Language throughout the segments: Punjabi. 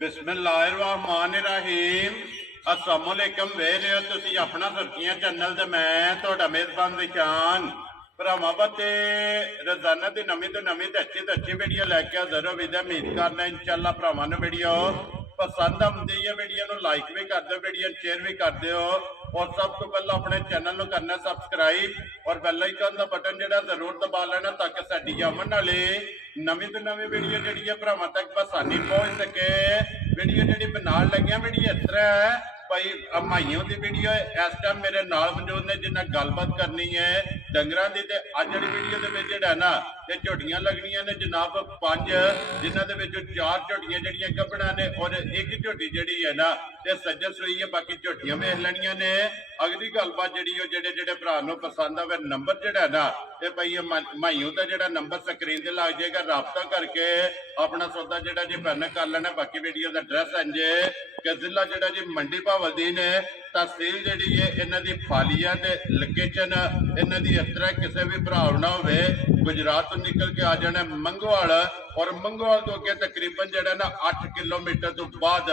बिस्मिल्लाहिर्रहमानिर्रहीम अस्सलामुअलैकुम वे रहे हो तुसी अपना सब्जियां चैनल ते मैं तुहाडा मेजबान निशान भरावां बते रोजाना दी नवीं तो नवीं ते अच्छी वीडियो लैके हाजिर हो विद उम्मीद करना इंशाअल्लाह भरावां नूं वीडियो पसंद आउंदी है वीडियो नूं लाइक भी कर दो वीडियो शेयर भी कर दो और सब तो पहले अपने चैनल नूं करना सबसक्राइब और बेल आइकन दा बटन जिहड़ा जरूर दबा लेना ताकि साडी आवन वाली नवीं तो नवीं वीडियो जिहड़ी है भरावां तक आसानी पहुंच सके वीडियो जिहड़ी बनाउण लग्गियां वीडियो इस तरह है भाई माइयों की वीडियो इस टाइम मेरे नाल मौजूद ने जिन्हें गलबात करनी है डंगरां दी ते अज वाली वीडियो दे विच जिहड़ा ना ये झोटियां लगनियां ने जनाब 5 जिन्हां दे विच 4 झोटियां जिहड़ियां गब्बड़ां ने और एक झोटी जिहड़ी है ना ते सज्जन सूई है बाकी झोटियां वेख लैणियां ने अगली गलबात जिहड़ी ओ जेड़े जेड़े भरा नूं पसंद आवे नंबर जिहड़ा ना ते भाई माइयों दा जिहड़ा नंबर स्क्रीन ते लग जाएगा राबता करके अपना सौदा जिहड़ा जी फाइनल कर लेना बाकी वीडियो दा एड्रैस इंजे कि जिला जिहड़ा जी मंडी भावलदीन है तहसील जिहड़ी है इन्हां दी फालिया ते लोकेशन इन्हां दी इस तरह किसी भी भरा ना होवे गुजरात तो निकल के आ जाना मंगोवाल और मंगोवाल तो अगे तकरीबन जिहड़ा ना 8 किलोमीटर तो बाद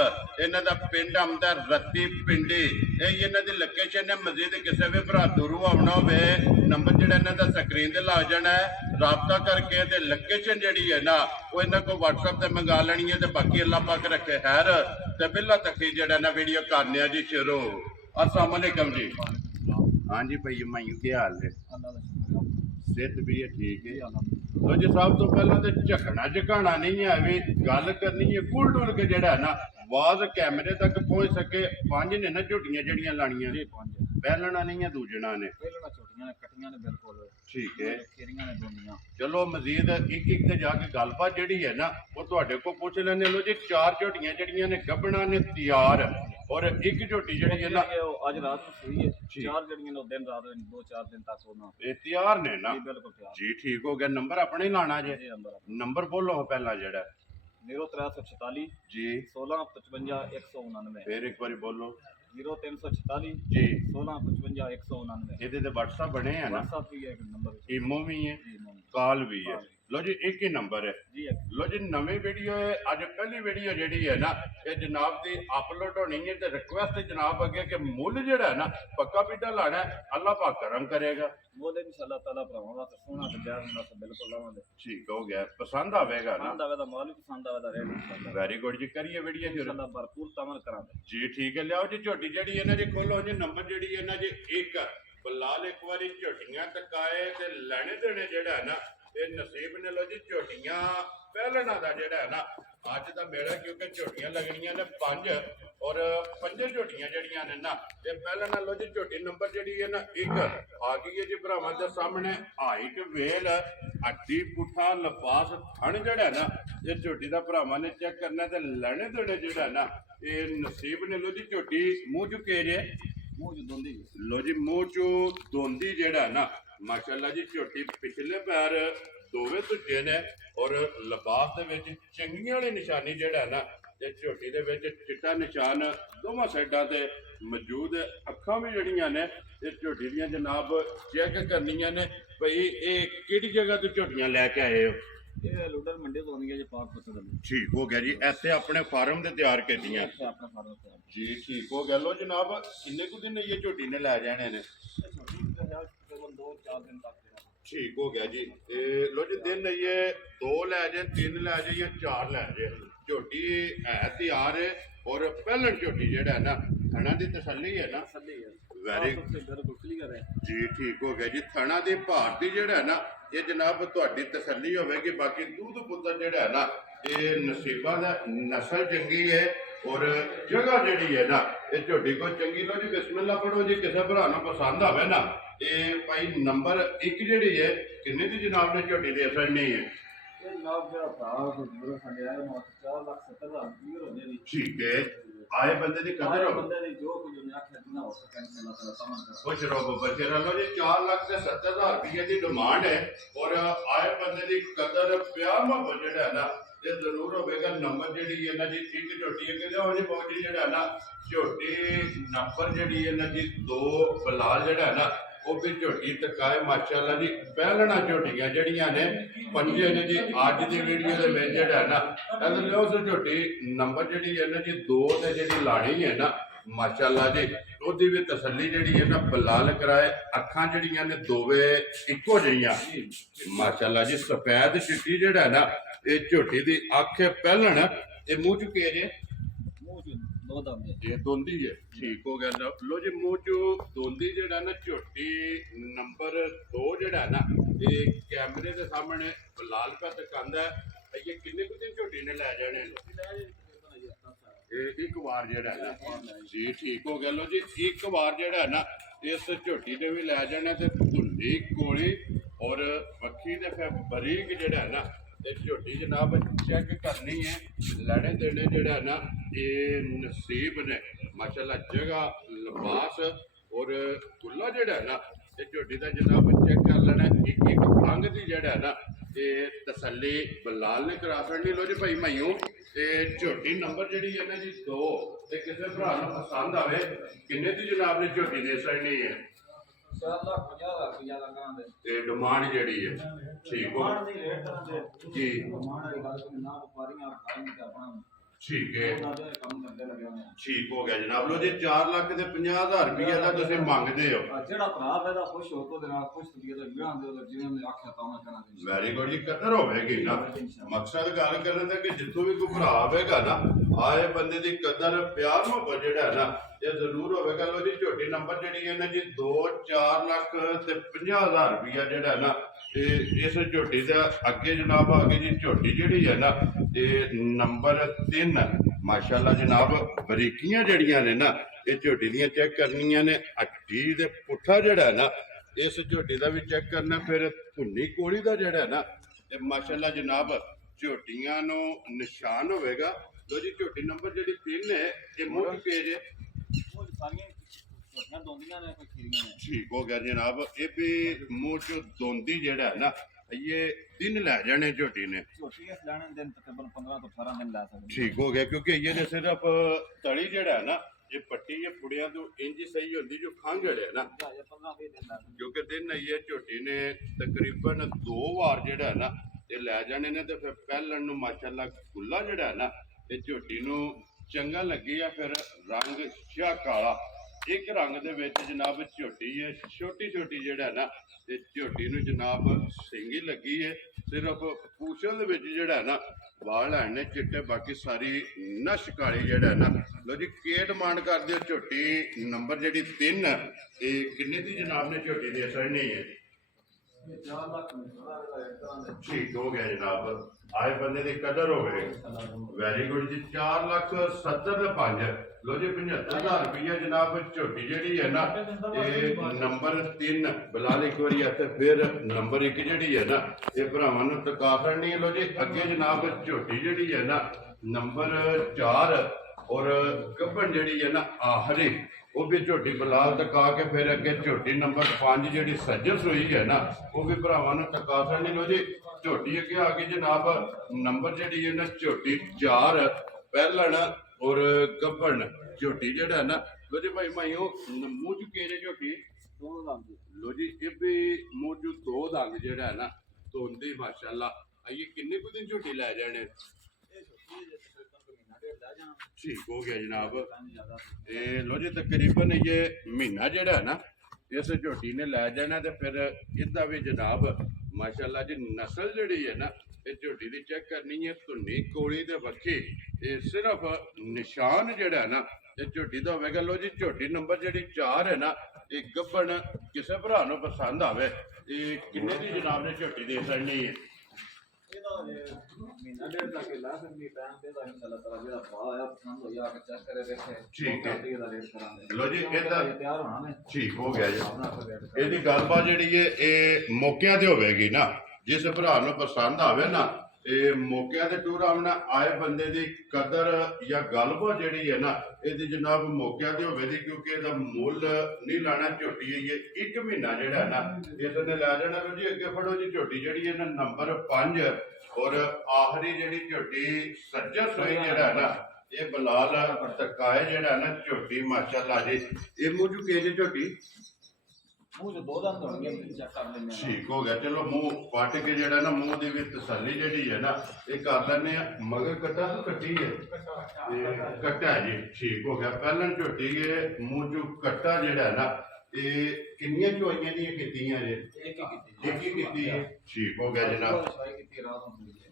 इन्हां दा पिंड आउंदा रत्ती पिंडी ये इन्हां दी लोकेशन है मजीद किसी भी भरा दूरों आना होवे नंबर जिहड़ा इन्हां दा स्क्रीन ते लग जाना है राबता करके ते लोकेशन जिहड़ी है ना वो इन्हां को WhatsApp ते मंगा लैनी है ते बाकी अल्लाह पाक रखे खैर ते बिल्ला तक जिहड़ा ना वीडियो करने जी शुरू। अस्सलाम वालेकुम जी। हाँ जी भाई माइयों क्या हाल है सेहत भी है ठीक है तो जी सब तो पहला तो झकना झकाना नहीं है भी गल करनी है कुल डुल के जेड़ा है ना आवाज कैमरे तक पहुंच सके 5 ने ना झोटियां जड़ियां लानियां जी 5 पहलना नहीं है दूजना ने पहलना छोटियां ने कटियां ने बिल्कुल ठीक है खेरियां ने दोनियां चलो मजीद एक एक ते जाके गलबात जेड़ी है ना वो तुहाडे को पूछ लेने लो जी 4 झोटियां जड़ियां ने गब्बना ने तैयार और एक झोटी जड़ी है ना आज रात को सुई है 4 जड़ियां ने दिन रात 2-4 दिन तक होना ये तैयार ने ना बिल्कुल तैयार जी ठीक हो गया नंबर अपने ही लाना जी नंबर बोलो पहला जेड़ा 0346 जी 1655 199 फिर एक बार बोलो 0346 जी 1655 199 ये ते WhatsApp बने हैं ना WhatsApp भी है नंबर इमो भी है कॉल भी है लो जी एक ही नंबर है जी लो जी नवी वीडियो है अज पहली वीडियो जी है ना ये जनाब की अपलोड होनी है तो रिक्वेस्ट जनाब अगे कि मुल जड़ा है ना पक्का पीटा लाना है अल्लाह पाक करम करेगा बोले इंशाअल्लाह ताला भरावां वास्ते सोना ते जान वास्ते बिल्कुल लावांगे ठीक हो गया पसंद आवेगा ना पसंद आवेगा माल भी पसंद आवेगा रेट इंशाअल्लाह वेरी गुड जी करिए वीडियो फिर इंशाअल्लाह भरपूर तमन करांगे जी ठीक है लियाओ जी झोटी जड़ी है ना जी खोलो जी नंबर जड़ी है ना जी एक बलाल एक बारी झोटियां तकाए ते लेने देने जेड़ा है ना ये नसीब ने लो जी झोटियां पहलना का जेड़ा है ना अज का मेला क्योंकि झोटियां लगनियां ने 5 और 5 झोटियां जड़ियां ने ना ये पहलना लो जी झोटी नंबर जड़ी है ना एक आ गई है जी भरावां दे सामने हाइट वेल हड्डी पुठा लपास थन जड़ा है ना ये झोटी का भरावां ने चेक करना ते लेने देने जेड़ा है ना ये नसीब ने लो जी झोटी मुंह चुके जे मुंह च दोंदी लो जी मुंह चो दोंदी जेड़ा है ना माशाअल्लाह जी झोटी पिछले पैर दोवे धुजे ने और लिबास दे विच चंगियां वाली निशानी जेड़ा है ना ते झोटी दे विच चिट्टा निशान दोवां साइडां ते मौजूद अखां भी जड़ियां ने ते झोटी दियां जनाब चेक करनियां ने भाई ये किहड़ी जगह तो झोटियां लैके आए हो ये लुडर मंडी तो आंदी है जी पाक पत्थर ठीक हो गया जी ऐसे अपने फार्म दे तैयार कीतियां अपना फार्म तैयार जी ठीक हो गया लो जनाब किन्ने कुछ दिन ये झोटी ने लै जाने ने 2-4 दिन तक ठीक हो गया जी लो जी दिन ये 2 लै जाए 3 लै जाए या 4 लै जाए झोटी है तैयार है और पहलन झोटी जेड़ा है ना थना दी तसल्ली है ना वेरी क्लियर है जी ठीक हो गया जी थना दी भार दी जेड़ा है ना ये जनाब तुहाडी तसल्ली होवेगी बाकी दूध पुत्तर जेड़ा है ना ये नसीबा दा नस्ल चंगी है और जगह जेड़ी है ना ये झोटी को चंगी लो जी बिस्मिल्लाह पढ़ो जी किसी भरा नूं पसंद आवे ना ये भाई नंबर एक जी है किन्ने दी जनाब ने झोटी दे छड़नी है ठीक है आए बंदे दी कदर हो खुश रहो बच्चे लो जी 4,70,000 रुपये की डिमांड है और आए बंदे की कदर प्यार मोहब्बत जेड़ा है ना ये जरूर होगा नंबर जी है ना जी एक झोटी है कि बहुत जी जेड़ा ना झोटी नंबर जी है ना जी 2 बलाल जेड़ा है ना ਉਹ ਵੀ ਝੋਟੀ ਤਕਾਏ ਮਾਸ਼ਾਅੱਲਾ ਜੀ। ਪਹਿਲਣਾ ਝੋਟੀਆਂ ਜਿਹੜੀਆਂ ਨੇ ਪੰਜੇ ਨੇ ਜੀ ਅੱਜ ਦੀ ਵੀਡੀਓ ਦੇ ਵਿੱਚ ਜਿਹੜਾ ਹੈ ਨਾ ਇਹਦੇ ਉਸ ਝੋਟੀ ਨੰਬਰ ਜਿਹੜੀ ਹੈ ਨਾ ਜੀ 2 ਤੇ ਜਿਹੜੀ ਲਾਣੀ ਹੈ ਨਾ ਮਾਸ਼ਾਅੱਲਾ ਜੀ ਉਹਦੀ ਵੀ ਤਸੱਲੀ ਜਿਹੜੀ ਹੈ ਨਾ ਬਲਾਲ ਕਰਾਏ। ਅੱਖਾਂ ਜਿਹੜੀਆਂ ਨੇ ਦੋਵੇਂ ਇੱਕੋ ਜਿਹੀਆਂ ਮਾਸ਼ਾਅੱਲਾ ਜੀ। ਸਫੈਦ ਚਿੱਟੀ ਜਿਹੜਾ ਹੈ ਨਾ ਇਹ ਝੋਟੀ ਦੀ ਅੱਖ ਪਹਿਲਣ ਤੇ ਮੂੰਹ ਚ ਕੇ ਜੇ ਦੋ ਦਮ ਇਹ ਦੋਂਦੀ ਹੈ। ਠੀਕ ਹੋ ਗਿਆ ਲੋ ਜੀ। ਮੂੰਹ ਚੋਂ ਦੋਂਦੀ ਜਿਹੜਾ ਨਾ ਝੋਟੀ ਨੰਬਰ 2 ਜਿਹੜਾ ਨਾ ਇਹ ਕੈਮਰੇ ਦੇ ਸਾਹਮਣੇ ਬਲਾਲ ਪਾ ਦਿਖਾਉਂਦਾ। ਇਹ ਕਿੰਨੇ ਕੁ ਦਿਨ ਝੋਟੀ ਨੇ ਲੈ ਜਾਣੇ ਇਹ ਇੱਕ ਵਾਰ ਜਿਹੜਾ ਨਾ ਜੀ। ਠੀਕ ਹੋ ਗਿਆ ਲੋ ਜੀ। ਇੱਕ ਵਾਰ ਜਿਹੜਾ ਨਾ ਇਸ ਝੋਟੀ ਨੇ ਵੀ ਲੈ ਜਾਣਾ ਤੇ ਧੁੰਦੀ ਕੋਲੀ ਔਰ ਵੱਖੀ ਦੇ ਫਿਰ ਬਰੀਕ ਜਿਹੜਾ ਨਾ ਇਹ ਝੋਟੀ ਜਨਾਬ ਚੈੱਕ ਕਰਨੀ ਹੈ। ਲੈਣੇ ਦੇਣੇ ਜਿਹੜਾ ਨਾ ਇਹ ਨਸੀਬ ਨੇ ਮਾਸ਼ਾਅੱਲਾ। ਜਗ੍ਹਾ ਲਿਬਾਸ ਔਰ ਖੁੱਲਾ ਜਿਹੜਾ ਨਾ ਇਹ ਝੋਟੀ ਦਾ ਜਨਾਬ ਚੈੱਕ ਕਰ ਲੈਣਾ। ਇੱਕ ਇੱਕ ਅੰਗ ਦੀ ਜਿਹੜਾ ਨਾ ਇਹ ਤਸੱਲੀ ਬਲਾਲ ਨੇ ਕਰਾ ਛੱਡਣੀ। ਲੋ ਜੀ ਭਾਈ ਮਾਈਓ ਤੇ ਝੋਟੀ ਨੰਬਰ ਜਿਹੜੀ ਹੈ ਨਾ ਜੀ 2 ਤੇ ਕਿਸੇ ਭਰਾ ਨੂੰ ਪਸੰਦ ਆਵੇ ਕਿੰਨੇ ਦੀ ਜਨਾਬ ਨੇ ਝੋਟੀ ਦੇ ਛੱਡਣੀ ਹੈ 4,50,000 ਰੁਪਇਆ ਲਗਾਉਂਦੇ ਤੇ ਡਿਮਾਂਡ ਜਿਹੜੀ ਹੈ। ਠੀਕ ਹੋ ਦੀ ਰੇਟ ਕਰਾਂਗੇ ਜੀ। ਡਿਮਾਂਡ ਵਾਲੀ ਗੱਲ ਕੋਈ ਨਾ ਵਪਾਰੀਆਂ ਖਾਣ ਤੇ ਆਪਣਾ ਠੀਕ ਹੈ। ਉਹਦਾ ਦੇ ਕੰਮ ਕਰਦੇ ਲੱਗੇ ਹੋਏ ਆ। ਠੀਕ ਹੋ ਗਿਆ ਜਨਾਬ। ਲੋ ਜੀ 4,50,000 ਰੁਪਏ ਦਾ ਤੁਸੀਂ ਮੰਗਦੇ ਹੋ। ਜਿਹੜਾ ਭਰਾ ਪੈਦਾ ਖੁਸ਼ ਹੋ ਤੋਂ ਦੇ ਨਾਲ ਖੁਸ਼ ਤਰੀਕੇ ਨਾਲ ਵਿਆਹ ਦੇ ਉਹ ਜਿਵੇਂ ਨੇ ਆਖਿਆ ਤਾਂ ਮੈਂ ਕਰਾਂ ਦੇ ਵੈਰੀ ਗੁੱਡ ਜੀ। ਕਦਰ ਹੋਵੇਗੀ ਨਾ। ਮਕਸਦ ਗੱਲ ਕਰਨ ਦਾ ਕਿ ਜਿੱਥੋਂ ਵੀ ਕੋਈ ਭਰਾ ਆਵੇਗਾ ਨਾ ਆਏ ਬੰਦੇ ਦੀ ਕਦਰ ਪਿਆਰ ਮੁਹੱਬਤ ਜਿਹੜਾ ਨਾ ਇਹ ਜ਼ਰੂਰ ਹੋਵੇਗਾ। ਲੋ ਜੀ ਝੋਟੀ ਨੰਬਰ ਜਿਹੜੀ ਹੈ ਨਾ ਜੀ 2,04,50,000 ਰੁਪਇਆ ਜਿਹੜਾ ਨਾ ਤੇ ਇਸ ਝੋਟੀ ਦਾ ਅੱਗੇ ਜਨਾਬ ਆ ਗਈ ਜੀ ਝੋਟੀ ਜਿਹੜੀ ਹੈ ਨਾ ਤੇ ਨੰਬਰ 3 ਮਾਸ਼ਾਅੱਲਾ ਜਨਾਬ। ਬਰੀਕੀਆਂ ਜਿਹੜੀਆਂ ਨੇ ਨਾ ਇਹ ਝੋਟੀ ਦੀਆਂ ਚੈੱਕ ਕਰਨੀਆਂ ਨੇ। ਹੱਡੀ ਦੇ ਪੁੱਠਾ ਜਿਹੜਾ ਨਾ ਇਸ ਝੋਟੀ ਦਾ ਵੀ ਚੈੱਕ ਕਰਨਾ। ਫਿਰ ਧੁੰਨੀ ਕੋਲੀ ਦਾ ਜਿਹੜਾ ਨਾ ਤੇ ਮਾਸ਼ਾਅੱਲਾ ਜਨਾਬ ਝੋਟੀਆਂ ਨੂੰ ਨਿਸ਼ਾਨ ਹੋਵੇਗਾ। ਲੋ ਜੀ ਝੋਟੀ ਨੰਬਰ ਜਿਹੜੀ 3 ਹੈ ਇਹ ਮੂੰਹ ਪੇਜ ਹੈ। ਉਹ ਸਾਰੀਆਂ ਛੋਟੀਆਂ ਦੋਂਦੀਆਂ ਨੇ ਕੋਈ ਖੀਰੀਆਂ ਨੇ। ਠੀਕ ਹੋ ਗਿਆ ਜਨਾਬ। ਇਹ ਵੀ ਮੂੰਹ ਚ ਦੋਂਦੀ ਜਿਹੜਾ ਹੈ ਨਾ ਇਹ 3 ਲੈ ਜਾਣੇ ਝੋਟੀ ਨੇ। ਝੋਟੀ ਇਸ ਲੈਣੇ ਦਿਨ ਤਕਰੀਬਨ 15 ਤੋਂ 18 ਦਿਨ ਲੈ ਸਕਦੇ। ਠੀਕ ਹੋ ਗਿਆ ਕਿਉਂਕਿ ਇਹਦੇ ਸਿਰਫ ਤਲੀ ਜਿਹੜਾ ਹੈ ਨਾ ਇਹ ਪੱਟੀ ਇਹ ਪੁੜਿਆਂ ਤੋਂ ਇੰਜ ਸਹੀ ਹੁੰਦੀ ਜੋ ਖੰਘ ਜਿਹੜਾ ਨਾ 15-20 ਦਿਨ ਲੈ ਸਕਦੇ। ਕਿਉਂਕਿ ਦਿਨ ਇਹ ਝੋਟੀ ਨੇ ਤਕਰੀਬਨ 2 ਵਾਰ ਜਿਹੜਾ ਨਾ ਇਹ ਲੈ ਜਾਣੇ ਨੇ ਤੇ ਫਿਰ ਪਹਿਲਣ ਨੂੰ ਮਾਸ਼ਾਅੱਲਾ ਖੁੱਲਾ ਜਿਹੜਾ ਨਾ ਇਹ ਝੋਟੀ ਨੂੰ ਚੰਗਾ ਲੱਗੀ ਆ। ਫਿਰ ਰੰਗ ਸ਼ਾਹ ਕਾਲਾ ਇੱਕ ਰੰਗ ਦੇ ਵਿੱਚ ਜਨਾਬ ਝੋਟੀ ਹੈ। ਛੋਟੀ ਛੋਟੀ ਜਿਹੜਾ ਨਾ ਤੇ ਝੋਟੀ ਨੂੰ ਜਨਾਬ ਸਿੰਗੀ ਲੱਗੀ ਹੈ। ਸਿਰਫ ਪੂਛਲ ਦੇ ਵਿੱਚ ਜਿਹੜਾ ਨਾ ਵਾਲ ਹੈ ਨੇ ਚਿੱਟੇ ਬਾਕੀ ਸਾਰੀ ਨਸ਼ ਕਾਲੀ ਜਿਹੜਾ ਨਾ। ਲੋ ਜੀ ਕੀ ਡਿਮਾਂਡ ਕਰਦੇ ਹੋ ਝੋਟੀ ਨੰਬਰ ਜਿਹੜੀ 3 ਇਹ ਕਿੰਨੇ ਦੀ ਜਨਾਬ ਨੇ ਝੋਟੀ ਦੇ ਛੱਡਣੀ ਹੈ 4 ਲੱਖ ਦਾ ਰੇਟ ਕਰਾਂਗੇ। ਠੀਕ ਹੋ ਗਿਆ ਜਨਾਬ। ਆਏ ਬੰਦੇ ਦੀ ਕਦਰ ਹੋਵੇ। ਵੈਰੀ ਗੁੱਡ ਜੀ। 4,70,500 ਲੋ ਜੀ 75,000 ਰੁਪਇਆ ਜਨਾਬ ਝੋਟੀ ਜਿਹੜੀ ਹੈ ਨਾ ਇਹ ਨੰਬਰ 3 ਬਲਾਲ ਇੱਕ ਵਾਰੀ ਇੱਥੇ ਫਿਰ ਨੰਬਰ 1 ਜਿਹੜੀ ਹੈ ਨਾ ਇਹ ਭਰਾਵਾਂ ਨੂੰ ਟਕਾ ਕਰਨੀ ਹੈ। ਲੋ ਜੀ ਅੱਗੇ ਜਨਾਬ ਝੋਟੀ ਜਿਹੜੀ ਹੈ ਨਾ ਨੰਬਰ 4 ਔਰ ਗੱਭਣ ਜਿਹੜੀ ਹੈ ਨਾ ਆਖਰੀ ਉਹ ਵੀ ਝੋਟੀ ਬਲਾਲ ਟਕਾ ਕੇ ਫਿਰ ਅੱਗੇ ਝੋਟੀ ਨੰਬਰ 5 ਜਿਹੜੀ ਸੱਜਰ ਸੋਈ ਹੈ ਨਾ ਉਹ ਵੀ ਭਰਾਵਾਂ ਨੂੰ ਟਕਾ ਕਰਨੀ। ਲੋ ਜੀ ਝੋਟੀ ਅੱਗੇ ਆ ਗਈ ਜਨਾਬ ਨੰਬਰ ਜਿਹੜੀ ਹੈ ਨਾ ਝੋਟੀ 4 ਪਹਿਲਣ ਔਰ ਗੱਭਣ ਝੋਟੀ ਜਿਹੜਾ ਨਾ। ਲੋ ਜੀ ਭਾਈ ਮਾਈਓ ਮੂੰਹ ਚ ਕੇਰੇ ਝੋਟੀ ਦੋ ਦੰਦ ਲੋ ਜੀ ਇਹ ਵੀ ਮੂੰਹ ਚ 2 ਦੰਦ ਜਿਹੜਾ ਨਾ ਧੋਂਦੀ ਮਾਸ਼ਾਅੱਲਾ। ਇਹ ਕਿੰਨੇ ਕੁ ਦਿਨ ਝੋਟੀ ਲੈ ਜਾਣੇ ਇਹ ਛੋਟੀ ਜਿਹੀ ਤਕਰੀਬਨ ਮਹੀਨਾ ਡੇਢ ਲੈ ਜਾਣਾ। ਠੀਕ ਹੋ ਗਿਆ ਜਨਾਬ। ਜ਼ਿਆਦਾ ਤੇ ਲੋ ਜੀ ਤਕਰੀਬਨ ਇਹ ਮਹੀਨਾ ਜਿਹੜਾ ਨਾ ਇਸ ਝੋਟੀ ਨੇ ਲੈ ਜਾਣਾ ਤੇ ਫਿਰ ਇਹਦਾ ਵੀ ਜਨਾਬ ਮਾਸ਼ਾਅੱਲਾ ਜੀ ਨਸਲ ਜਿਹੜੀ ਹੈ ਨਾ ਇਹ ਝੋਟੀ ਦੀ ਚੈੱਕ ਕਰਨੀ ਹੈ। ਧੁੰਨੀ ਕੋਲੀ ਦੇ ਵੱਖੀ ਇਹ ਸਿਰਫ ਨਿਸ਼ਾਨ ਜਿਹੜਾ ਨਾ ਇਹ ਝੋਟੀ ਦਾ ਹੋਵੇਗਾ। ਲੋ ਜੀ ਝੋਟੀ ਨੰਬਰ ਜਿਹੜੀ 4 ਹੈ ਨਾ ਇਹ ਗੱਭਣ ਕਿਸੇ ਭਰਾ ਨੂੰ ਪਸੰਦ ਆਵੇ ਇਹ ਕਿੰਨੇ ਦੀ ਜਨਾਬ ਨੇ ਝੋਟੀ ਦੇ ਛੱਡਣੀ ਹੈ ਇਹਦਾ ਮਹੀਨਾ ਡੇਢ ਤੱਕ ਲਾ ਸਕਦੀ ਟਾਈਮ ਤੇ ਦਾ ਇਨਸ਼ਾਅੱਲਾ ਤਾਲਾ ਜਿਹੜਾ ਭਾਅ ਆਇਆ ਪਸੰਦ ਹੋਇਆ ਕਿ ਚੈੱਕ ਕਰੇ ਦੇਖੇ। ਠੀਕ ਹੈ। ਇਹਦਾ ਰੇਟ ਕਰਾਂਗੇ। ਲੋ ਜੀ ਇਹਦਾ ਤਿਆਰ ਹੋਣਾ ਨੇ। ਠੀਕ ਹੋ ਗਿਆ ਜੀ। ਆਪਣਾ ਫਿਰ ਰੇਟ ਕਰਾਂਗੇ। ਇਹਦੀ ਗੱਲਬਾਤ ਜਿਹੜੀ ਹੈ ਇਹ ਮੌਕਿਆਂ ਤੇ ਹੋਵੇਗੀ ਨਾ। ਜਿਸ ਭਰਾ ਨੂੰ ਪਸੰਦ ਆਵੇ ਨਾ ਇਹ ਮੌਕਿਆਂ ਤੇ ਟੂਰ ਆਉਣਾ ਆਏ ਬੰਦੇ ਦੀ ਕਦਰ ਜਾਂ ਗੱਲਬਾਤ ਜਿਹੜੀ ਹੈ ਨਾ ਇਹਦੀ ਜਨਾਬ ਮੌਕਿਆਂ ਤੇ ਹੋਵੇਗੀ ਕਿਉਂਕਿ ਇਹਦਾ ਮੁੱਲ ਨਹੀਂ ਲਾਣਾ। ਝੋਟੀ ਇਹ 1 ਮਹੀਨਾ ਜਿਹੜਾ ਨਾ ਇਸ ਨੇ ਲੈ ਜਾਣਾ। ਲੋ ਜੀ ਅੱਗੇ ਫੜੋ ਜੀ ਝੋਟੀ ਜਿਹੜੀ ਹੈ ਨਾ ਨੰਬਰ 5 ਔਰ ਆਖਰੀ ਜਿਹੜੀ ਝੋਟੀ ਸੱਜਰ ਸੋਈ ਜਿਹੜਾ ਨਾ ਇਹ ਬਲਾਲ ਤਕਾਏ ਜਿਹੜਾ ਨਾ ਝੋਟੀ ਮਾਸ਼ਾਅੱਲਾ ਜੀ ਇਹ ਮੂੰਹ ਚੁੱਕੇ ਜੇ ਝੋਟੀ ਮੂੰਹ ਚ ਦੋ ਦੰਦ ਹੋਣਗੇ ਚੈੱਕ ਕਰ ਲੈਂਦੇ ਆ ਠੀਕ ਹੋ ਗਿਆ। ਚਲੋ ਮੂੰਹ ਪੱਟ ਕੇ ਜਿਹੜਾ ਨਾ ਮੂੰਹ ਦੀ ਵੀ ਤਸੱਲੀ ਜਿਹੜੀ ਹੈ ਨਾ ਇਹ ਕਰ ਲੈਂਦੇ ਆ। ਮਗਰ ਕੱਟਾ ਤਾਂ ਕੱਟੀ ਹੈ ਤੇ ਕੱਟਾ ਜੀ ਠੀਕ ਹੋ ਗਿਆ। ਪਹਿਲਾਂ ਝੋਟੀ ਹੈ ਮੂੰਹ ਚੋਂ ਕੱਟਾ ਜਿਹੜਾ ਨਾ ਇਹ ਕਿੰਨੀਆਂ ਚੋਈਆਂ ਦੀਆਂ ਕੀਤੀਆਂ ਜੇ? ਇੱਕ ਹੀ ਕੀਤੀ ਹੈ। ਠੀਕ ਹੋ ਗਿਆ ਜਨਾਬ,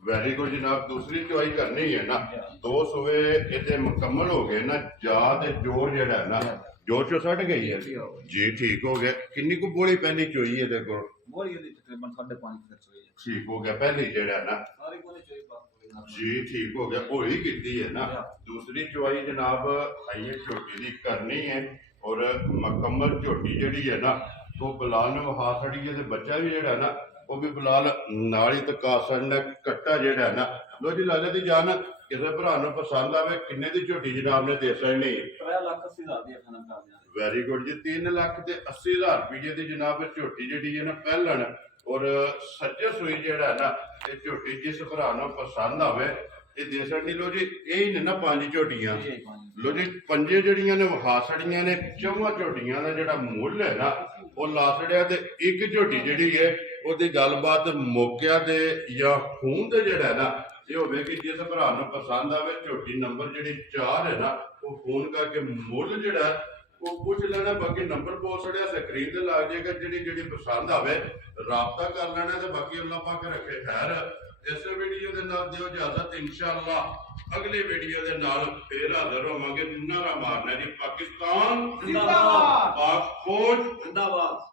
ਵੈਰੀ ਗੁੱਡ ਜਨਾਬ। ਦੂਸਰੀ ਚੁਆਈ ਕਰਨੀ ਹੈ ਨਾ, 2 ਸੂਏ ਇਹਦੇ ਮੁਕੰਮਲ ਹੋ ਗਏ ਨਾ। ਜਾ ਤੇ ਜੋਰ ਜਿਹੜਾ ਹੈ ਨਾ ਜੋਰ ਚੋਂ ਸੱਟ ਗਈ ਹੈ ਜੀ। ਠੀਕ ਹੋ ਗਿਆ। ਕਿੰਨੀ ਕੁ ਬੋਲੀ ਪਹਿਲੀ ਚੋਈ ਇਹਦੇ ਕੋਲ? ਬੋਲੀ ਇਹਦੀ ਤਕਰੀਬਨ 5.5 ਫੁੱਟ ਹੋਈ ਹੈ। ਠੀਕ ਹੋ ਗਿਆ। ਪਹਿਲੀ ਜਿਹੜਾ ਹੈ ਨਾ ਸਾਰੀ ਬੋਲੀ ਚੋਈ ਬਾਤ ਜੀ ਠੀਕ ਹੋ ਗਿਆ। ਹੋਈ ਕੀਤੀ ਹੈ ਨਾ। ਦੂਸਰੀ ਚੁਆਈ ਜਨਾਬ ਆਈਏ ਝੋਟੀ ਦੀ ਕਰਨੀ ਹੈ ਔਰ ਮੁਕੰਮਲ ਝੋਟੀ ਜਿਹੜੀ ਹੈ ਨਾ ਉਹ ਬਲਾਲ ਨੂੰ ਵਹਾ ਛੜੀ ਹੈ ਤੇ ਬੱਚਾ ਵੀ ਜਿਹੜਾ ਨਾ ਉਹ ਵੀ ਬਲਾਲ ਨਾਲ ਹੀ ਤਕਾ ਸਕਦਾ। ਕੱਟਾ ਜਿਹੜਾ ਨਾ ਲੋ ਜੀ ਲਾਲੇ ਦੀ ਜਾਨ ਕਿਸੇ ਭਰਾ ਨੂੰ ਪਸੰਦ ਆਵੇ ਕਿੰਨੇ ਦੀ ਝੋਟੀ ਜਨਾਬ ਨੇ ਦੇ ਸਕਣੀ? 3,80,000 ਦੀ ਆਪਣਾ ਕਰ ਦਿਆਂਗੇ। ਵੈਰੀ ਗੁੱਡ ਜੀ। 3,80,000 ਰੁਪਏ ਦੀ ਜਨਾਬ ਝੋਟੀ ਜਿਹੜੀ ਹੈ ਨਾ ਪਹਿਲਣ ਔਰ ਸੱਜੇ ਸੂਈ ਜਿਹੜਾ ਨਾ ਇਹ ਝੋਟੀ ਜਿਸ ਭਰਾ ਨੂੰ ਪਸੰਦ ਆਵੇ ਇਹ ਦੇ ਸਕਦੀ। ਲੋ ਜੀ ਇਹ ਹੀ ਨੇ ਨਾ 5 ਝੋਟੀਆਂ। ਲੋ ਜੀ 5 ਜਿਹੜੀਆਂ ਨੇ ਵਿਖਾ ਛੜੀਆਂ ਨੇ। 4 ਝੋਟੀਆਂ ਦਾ ਜਿਹੜਾ ਮੁੱਲ ਹੈ ਨਾ ਉਹ ਲਾ ਛੜਿਆ ਤੇ ਇੱਕ ਝੋਟੀ ਜਿਹੜੀ ਹੈ ਉਹਦੀ ਗੱਲਬਾਤ ਮੌਕਿਆਂ ਤੇ ਜਾਂ ਖੂਨ ਤੇ ਜਿਹੜਾ ਨਾ ਇਹ ਹੋਵੇ ਕਿ ਜਿਸ ਭਰਾ ਨੂੰ ਪਸੰਦ ਆਵੇ ਝੋਟੀ ਨੰਬਰ ਜਿਹੜੀ 4 ਹੈ ਨਾ ਉਹ ਫੋਨ ਕਰਕੇ ਮੁੱਲ ਜਿਹੜਾ ਉਹ ਪੁੱਛ ਲੈਣਾ। ਬਾਕੀ ਨੰਬਰ ਬੋਲ ਛੜਿਆ ਸਕਰੀਨ ਤੇ ਲੱਗ ਜਾਏਗਾ। ਜਿਹੜੀ ਪਸੰਦ ਆਵੇ ਰਾਬਤਾ ਕਰ ਲੈਣਾ ਤੇ ਬਾਕੀ ਅੱਲਾਹ ਪਾਕ ਰੱਖੇ ਖੈਰ। ਇਸ ਵੀਡੀਓ ਦੇ ਨਾਲ ਦਿਓ ਇਜਾਜ਼ਤ। ਇਨਸ਼ਾਅੱਲਾ ਅਗਲੀ ਵੀਡੀਓ ਦੇ ਨਾਲ ਫੇਰ ਹਾਜ਼ਰ ਹੋਵਾਂਗੇ। ਨਾਰਾ ਮਾਰਨਾ ਜੀ ਪਾਕਿਸਤਾਨ ਜ਼ਿੰਦਾਬਾਦ, ਪਾਕ ਫੌਜ ਜ਼ਿੰਦਾਬਾਦ।